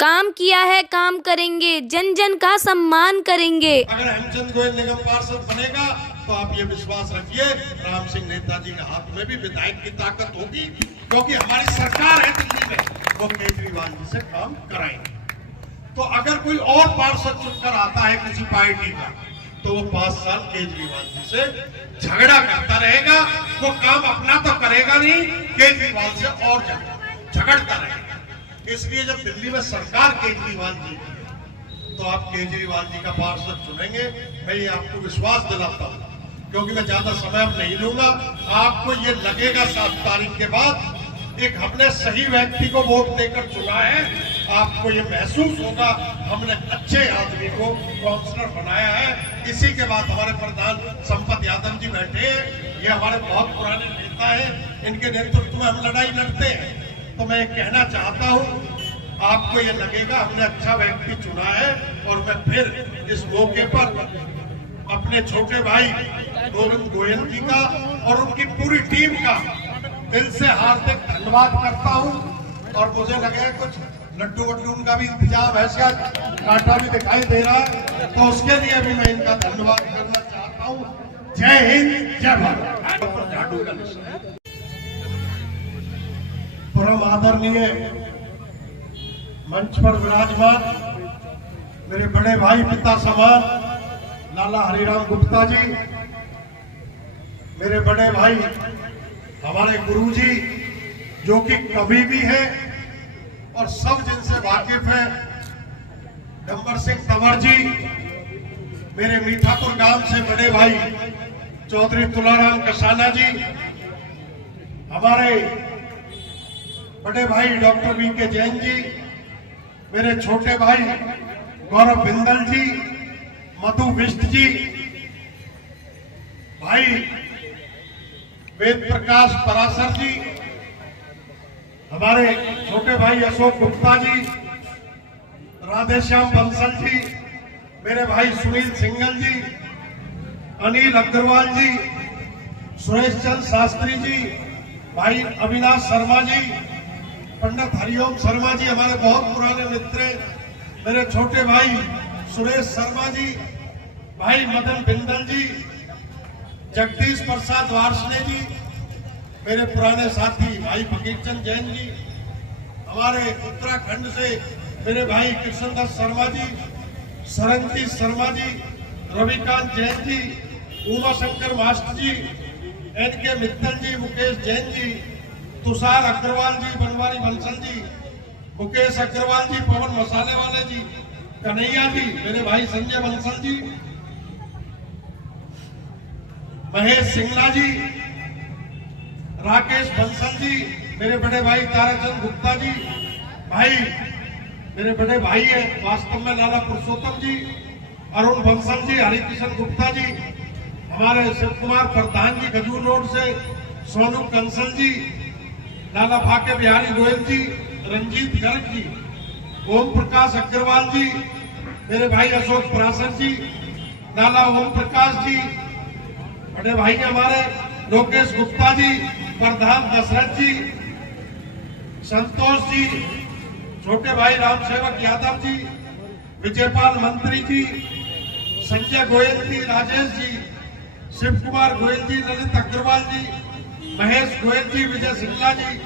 काम किया है, काम करेंगे, जन जन का सम्मान करेंगे। अगर हेमचंद गोयल निगम पार्षद बनेगा तो आप ये विश्वास रखिए राम सिंह नेताजी के हाथ में भी विधायक की ताकत होगी, क्योंकि हमारी सरकार है दिल्ली में, वो केजरीवाल जी से काम कराएंगे। तो अगर कोई और पार्षद चुनकर आता है किसी पार्टी का, तो वो 5 साल केजरीवाल जी से झगड़ा करता रहेगा। वो काम अपना तो करेगा नहीं, केजरीवाल से और झगड़ता रहेगा। इसलिए जब दिल्ली में सरकार केजरीवाल जी, तो आप केजरीवाल जी का पार्षद चुनेंगे, मैं ये आपको विश्वास दिलाता हूं, क्योंकि मैं ज्यादा समय अब नहीं लूंगा। आपको ये लगेगा 7 तारीख के बाद एक हमने सही व्यक्ति को वोट देकर चुना है। आपको ये महसूस होगा हमने अच्छे आदमी को काउंसलर बनाया है। इसी के बाद हमारे प्रधान संपत यादव जी बैठे हैं, ये हमारे बहुत पुराने नेता हैं, इनके नेतृत्व में हम लड़ाई लड़ते हैं। तो मैं कहना चाहता हूं, आपको ये लगेगा हमने अच्छा व्यक्ति चुना है। और मैं फिर इस मौके पर अपने छोटे भाई गोविंद गोयल जी का और उनकी पूरी टीम का दिल से हार्दिक धन्यवाद करता हूं। और मुझे लगे कुछ लड्डू वड्डू का भी इंतजाम है, शायद कांटा भी दिखाई दे रहा है, तो उसके लिए भी मैं इनका धन्यवाद करना चाहता हूं। जय हिंद, जय भारत। झाड़ू का निशान परम आदरणीय मंच पर विराजमान मेरे बड़े भाई पिता समान लाला हरिराम गुप्ता जी, मेरे बड़े भाई हमारे गुरुजी जो कि कवि भी हैं और सब जिनसे वाकिफ हैं, गब्बर सिंह तंवर जी, मेरे मीठापुर गांव से बड़े भाई चौधरी तुलाराम कसाना जी, हमारे बड़े भाई डॉक्टर वी.के. जैन जी, मेरे छोटे भाई गौरव बिंदल जी, मधु बिष्ट जी, भाई वेद प्रकाश पराशर जी, हमारे छोटे भाई अशोक गुप्ता जी, राधेश्याम बंसल जी, मेरे भाई सुनील सिंगल जी, अनिल अग्रवाल जी, सुरेश चंद्र शास्त्री जी, भाई अविनाश शर्मा जी, पंडित हरिओम शर्मा जी हमारे बहुत पुराने मित्र, मेरे छोटे भाई सुरेश शर्मा जी, भाई मदन बिंदल जी, जगदीश प्रसाद वार्ष्णे जी, मेरे पुराने साथी भाई फकीरचंद जैन जी, हमारे उत्तराखंड से मेरे भाई कृष्णदास शर्मा जी, सरनजीत शर्मा जी, रविकांत जैन जी, उमा शंकर मास्टर जी, एन.के. मित्तल जी, मुकेश जैन जी, तुषार अग्रवाल जी, बनवारी बंसल जी, मुकेश अग्रवाल जी, पवन मसाले वाले जी, कन्हैया जी, मेरे भाई संजय बंसल जी, महेश सिंगला जी, राकेश बंसल जी, मेरे बड़े भाई ताराचंद गुप्ता जी, भाई मेरे बड़े भाई है वास्तव में लाला पुरुषोत्तम जी, अरुण बंसल जी, हरिकिशन गुप्ता जी, हमारे शिव कुमार प्रधान जी खजूर रोड से, सोनू कंसल जी, लाला फाके बिहारी गोयल जी, रंजीत गर्ग जी, ओम प्रकाश अग्रवाल जी, मेरे भाई अशोक पराशर जी, लाला ओम प्रकाश जी, बड़े भाई हमारे लोकेश गुप्ता जी, प्रधान दशरथ जी, संतोष जी, छोटे भाई राम सेवक यादव जी, विजयपाल मंत्री जी, संजय गोयल जी, राजेश जी, शिव कुमार गोयल जी, ललित अग्रवाल जी, महेश गोयल जी, विजय सिंगला जी,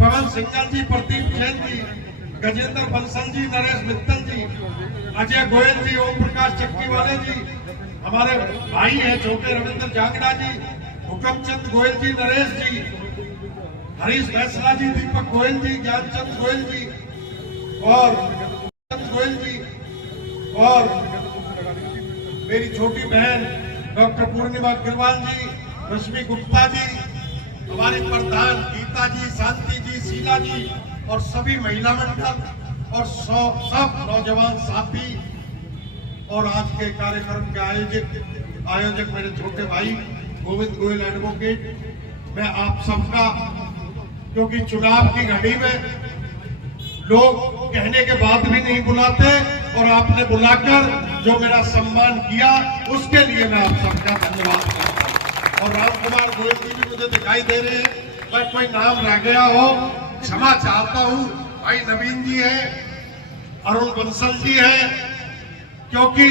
पवन सिंगल जी, प्रदीप जैन जी, गजेंद्र बंसल जी, नरेश मित्तल जी, अजय गोयल जी, ओम प्रकाश चक्की वाले जी, हमारे भाई हैं छोटे रविंद्र जांगड़ा जी, हुकमचंद गोयल जी, नरेश जी, हरीश फैसला जी, दीपक गोयल जी, ज्ञानचंद गोयल जी और गोयल जी, और मेरी छोटी बहन डॉक्टर पूर्णिमा अग्रवाल जी, रश्मि गुप्ता जी, हमारे प्रधान गीता जी, शांति जी, शीला जी और सभी महिला मंडल और सब नौजवान साथी और आज के कार्यक्रम के आयोजक मेरे छोटे भाई गोविंद गोयल एडवोकेट, मैं आप सबका, क्योंकि चुनाव की घड़ी में लोग कहने के बाद भी नहीं बुलाते और आपने बुलाकर जो मेरा सम्मान किया उसके लिए मैं आप सबका धन्यवाद करता हूं। और राम कुमार गोयल जी भी मुझे दिखाई दे रहे हैं, मैं कोई नाम रह गया हो क्षमा चाहता हूं। भाई नवीन जी है, अरुण बंसल जी हैं, क्योंकि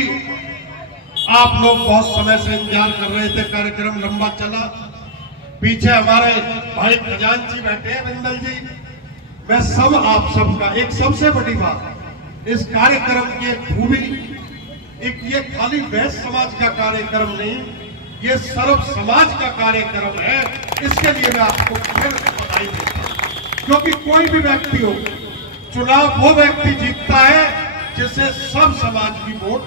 आप लोग बहुत समय से इंतजार कर रहे थे, कार्यक्रम लंबा चला। पीछे हमारे भाई खजांची बैठे हैं बिंदल जी। मैं सब आप सबका एक सबसे बड़ी बात, इस कार्यक्रम की एक खूबी, एक ये खाली वैश्य समाज का कार्यक्रम नहीं, ये सर्व समाज का कार्यक्रम है। इसके लिए मैं आपको फिर बधाई देता हूं, क्योंकि कोई भी व्यक्ति हो, चुनाव वो व्यक्ति जीतता है जिसे सब समाज की वोट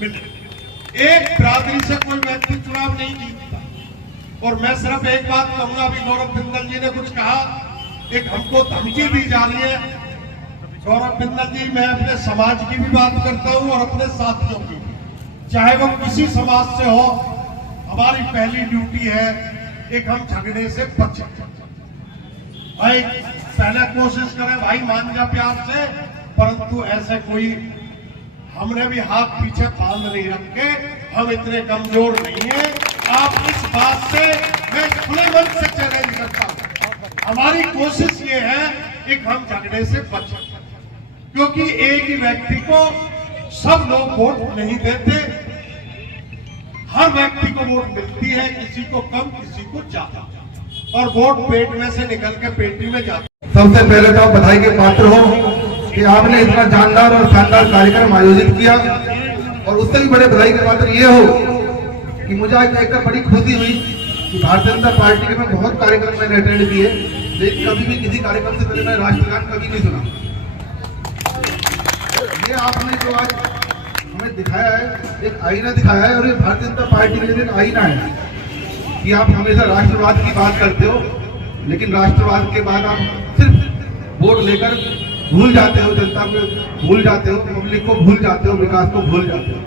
मिले। एक बिरादरी से कोई व्यक्ति चुनाव नहीं जीतता। और मैं सिर्फ एक बात कहूंगा, अभी गौरव बिंदल जी ने कुछ कहा, एक हमको धमकी दी जा रही है। गौरव बिंदल जी, मैं अपने समाज की भी बात करता हूं और अपने साथियों की, चाहे वो किसी समाज से हो, हमारी पहली ड्यूटी है एक हम झगड़े से बचें। भाई पहले कोशिश करें, भाई मान जा प्यार से, परंतु ऐसे कोई हमने भी हाथ पीछे बांध नहीं रखे, हम इतने कमजोर नहीं है। आप इस बात से मैं खुले मन से चैलेंज करता हूं। हमारी कोशिश ये है कि हम झगड़े से बचें, क्योंकि एक ही व्यक्ति को सब लोग वोट नहीं देते। हर व्यक्ति को वोट मिलती है, किसी को कम, किसी को ज्यादा, और वोट पेट में से निकल के पेटी में जाता है। सबसे पहले तो आप बधाई के पात्र हो कि आपने इतना जानदार और शानदार कार्यक्रम आयोजित किया, और उससे भी बड़े बधाई के पात्र ये हो कि मुझे आज देखकर बड़ी खुशी हुई कि भारतीय जनता पार्टी के में बहुत कार्यक्रम मैंने अटेंड किए, लेकिन कभी भी किसी कार्यक्रम से पहले मैं राष्ट्रगान कभी नहीं सुना। ये आपने जो आज हमें दिखाया है, एक आईना दिखाया है, और ये भारतीय जनता पार्टी के लिए एक आईना है कि आप हमेशा राष्ट्रवाद की बात करते हो, लेकिन राष्ट्रवाद के बाद आप सिर्फ वोट लेकर भूल जाते हो, जनता को भूल जाते हो, पब्लिक को भूल जाते हो, विकास को भूल जाते हो।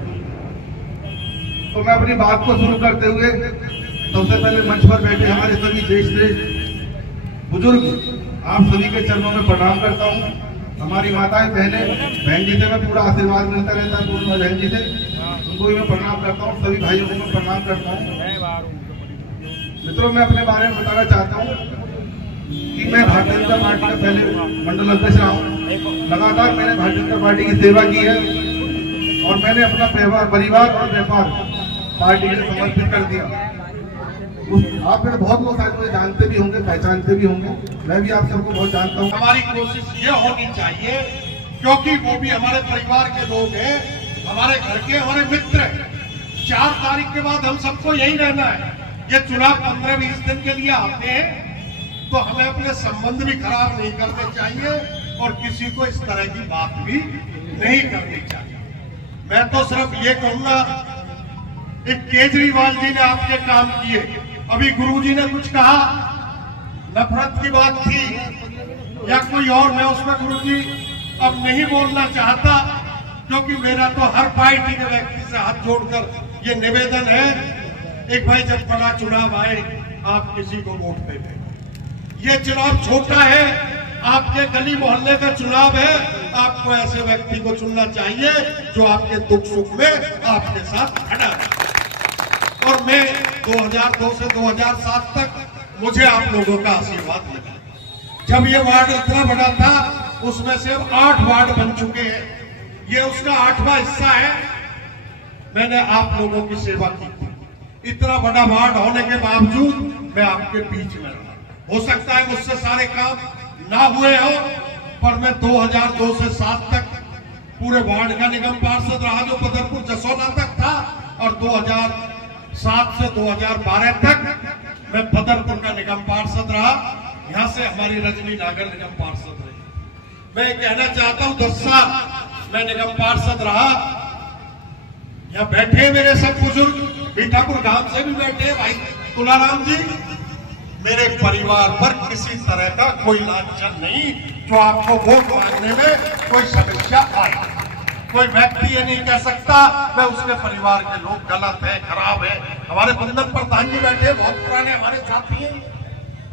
तो मैं अपनी बात को शुरू करते हुए सबसे पहले मंच पर बैठे हमारे सभी देश के बुजुर्ग, आप सभी के चरणों में प्रणाम करता हूँ। हमारी माताएं, बहन जी से मैं पूरा आशीर्वाद मिलता रहता है, पूर्ण बहन जी से उनको भी मैं प्रणाम करता हूँ। सभी भाइयों को मैं प्रणाम करता हूँ। मित्रों, मैं अपने बारे में बताना चाहता हूँ कि मैं भारतीय जनता पार्टी का पहले मंडल अध्यक्ष रहा हूँ। लगातार मैंने भारतीय जनता पार्टी की सेवा की है, और मैंने अपना परिवार और व्यापार पार्टी के लिए समर्पित कर दिया। आप में बहुत लोग शायद मुझे जानते भी होंगे, पहचानते भी होंगे, मैं भी आप सबको बहुत जानता हूँ। हमारी कोशिश ये होनी चाहिए, क्योंकि वो भी हमारे परिवार के लोग हैं, हमारे घर के, हमारे मित्र हैं। 4 तारीख के बाद हम सबको यही रहना है। ये चुनाव 15-20 दिन के लिए आते हैं, तो हमें अपने संबंध भी खराब नहीं करने चाहिए, और किसी को इस तरह की बात भी नहीं करनी चाहिए। मैं तो सिर्फ ये कहूंगा, एक केजरीवाल जी ने आपके काम किए, अभी गुरुजी ने कुछ कहा, नफरत की बात थी या कोई और, मैं उसमें गुरुजी अब नहीं बोलना चाहता, क्योंकि मेरा तो हर पार्टी के व्यक्ति से हाथ जोड़कर ये निवेदन है, एक भाई जब बड़ा चुनाव आए आप किसी को वोट दे दें। ये चुनाव छोटा है, आपके गली मोहल्ले का चुनाव है, आपको ऐसे व्यक्ति को चुनना चाहिए जो आपके दुख सुख में आपके साथ खड़ा है। और मैं 2002 से 2007 तक मुझे आप लोगों का आशीर्वाद मिला। जब ये वार्ड इतना बड़ा था, उसमें से 8 वार्ड बन चुके हैं, ये उसका 8वां हिस्सा है। मैंने आप लोगों की सेवा की थी, इतना बड़ा वार्ड होने के बावजूद मैं आपके बीच में रहा। हो सकता है मुझसे सारे काम ना हुए हो, पर मैं 2002 से 7 तक पूरे वार्ड का निगम पार्षद रहा, जो बदरपुर जसोना तक था, और 2007 से 2012 तक मैं बदरपुर का निगम पार्षद रहा। यहाँ से हमारी रजनी नागर निगम पार्षद रही। मैं कहना चाहता हूँ 10 साल मैं निगम पार्षद रहा। यहाँ बैठे मेरे सब बुजुर्ग, बीठापुर गांव से भी बैठे भाई तुलाराम जी, मेरे परिवार पर किसी तरह का कोई लांछन नहीं, जो आपको वोट मांगने में कोई समस्या आए। कोई व्यक्ति ये नहीं कह सकता मैं उसके परिवार के लोग गलत है, खराब है। हमारे बंदन प्रधान जी बैठे, बहुत पुराने हमारे साथी हैं।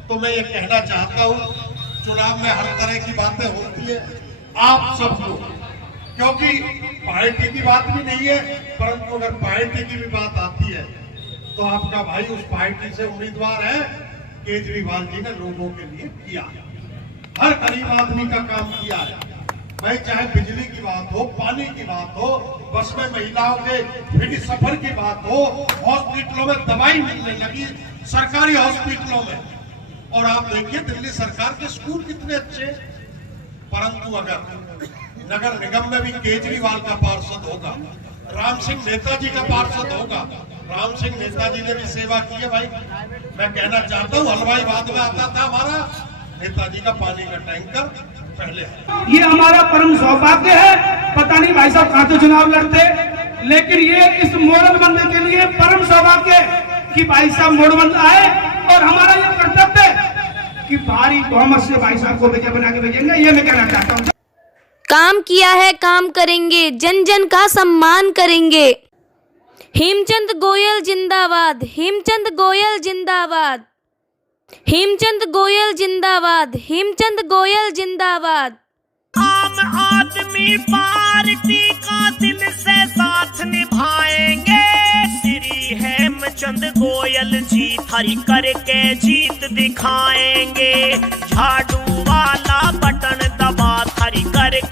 तो मैं ये कहना चाहता हूँ, चुनाव में हर तरह की बातें होती है, आप सब लोग, क्योंकि पार्टी की बात भी नहीं है, परंतु अगर पार्टी की भी बात आती है तो आपका भाई उस पार्टी से उम्मीदवार है। केजरीवाल जी ने लोगों के लिए किया है, हर गरीब आदमी का काम किया है। भाई चाहे बिजली की बात हो, पानी की बात हो, बस में महिलाओं के फ्री सफर की बात हो, हॉस्पिटलों में दवाई मिलने लगी, सरकारी हॉस्पिटलों में। और आप देखिए दिल्ली सरकार के स्कूल कितने अच्छे हैं। परंतु अगर नगर निगम में भी केजरीवाल का पार्षद होगा, राम सिंह नेताजी का पार्षद होगा, राम सिंह नेताजी ने भी सेवा की है भाई। मैं कहना चाहता हूँ हलवाई बाद में आता था हमारा, नेताजी का पानी का टैंकर पहले है। ये हमारा परम सौभाग्य है। पता नहीं भाई साहब कहां तो चुनाव लड़ते, लेकिन ये इस मोड़बंदी के लिए परम सौभाग्य है कि भाई साहब मोड़बंद आए, और हमारा ये कर्तव्य है कि भारी बहुमत से भाई साहब को विजय बना के भेजेंगे। ये मैं कहना चाहता हूँ। काम किया है काम करेंगे, जन जन का सम्मान करेंगे। हेमचंद गोयल जिंदाबाद, हेमचंद गोयल जिंदाबाद, हेमचंद गोयल जिंदाबाद, हेमचंद गोयल जिंदाबाद। आम आदमी पार्टी का दिल से साथ निभाएंगे। श्री हेमचंद गोयल जी हरी करके जीत दिखाएंगे। झाड़ू वाला बटन दबा हरी करके